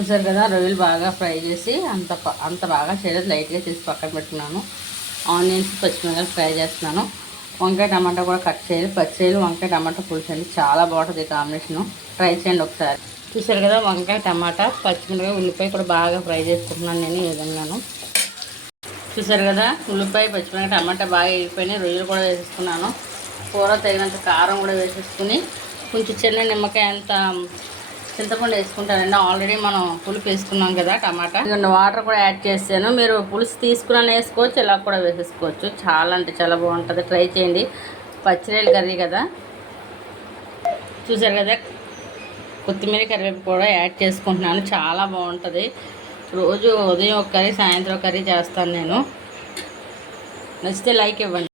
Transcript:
చూసారు కదా, రొయ్యలు బాగా ఫ్రై చేసి అంత బాగా చేయలేదు, లైట్గా చేసి పక్కన పెట్టుకున్నాను. ఆనియన్స్ పచ్చిమిరపకాయలు ఫ్రై చేస్తున్నాను. వంకాయ టమాటా కూడా కట్ చేయాలి. పచ్చిరొయ్యలు వంకాయ టమాటా పులుసు అండి, చాలా బాగుంటుంది కాంబినేషను. ట్రై చేయండి ఒకసారి. చూసారు కదా, వంకాయ టమాటా పచ్చిమిరపకాయ ఉల్లిపాయ కూడా బాగా ఫ్రై చేసుకుంటున్నాను నేను ఈ విధంగాను. చూసారు కదా, ఉల్లిపాయ పచ్చిమిరపకాయ టమాటా బాగా వేగిపోయినాయి. రొయ్యలు కూడా వేసేసుకున్నాను. కూర తగినంత కారం కూడా వేసేసుకుని కొంచెం చిన్న నిమ్మకాయ అంత చింతపండు వేసుకుంటానండి. ఆల్రెడీ మనం పులుపు వేసుకున్నాం కదా టమాటా. వాటర్ కూడా యాడ్ చేసాను. మీరు పులుసు తీసుకుని వేసుకోవచ్చు, ఇలా కూడా వేసేసుకోవచ్చు. చాలా అంటే చాలా బాగుంటుంది, ట్రై చేయండి. పచ్చిరొయ్యల కర్రీ కదా. చూసారు కదా, కొత్తిమీర కరివేపు కూడా యాడ్ చేసుకుంటున్నాను. చాలా బాగుంటుంది. రోజు ఉదయం ఒక కర్రీ, సాయంత్రం ఒక కర్రీ చేస్తాను నేను. నచ్చితే లైక్ ఇవ్వండి.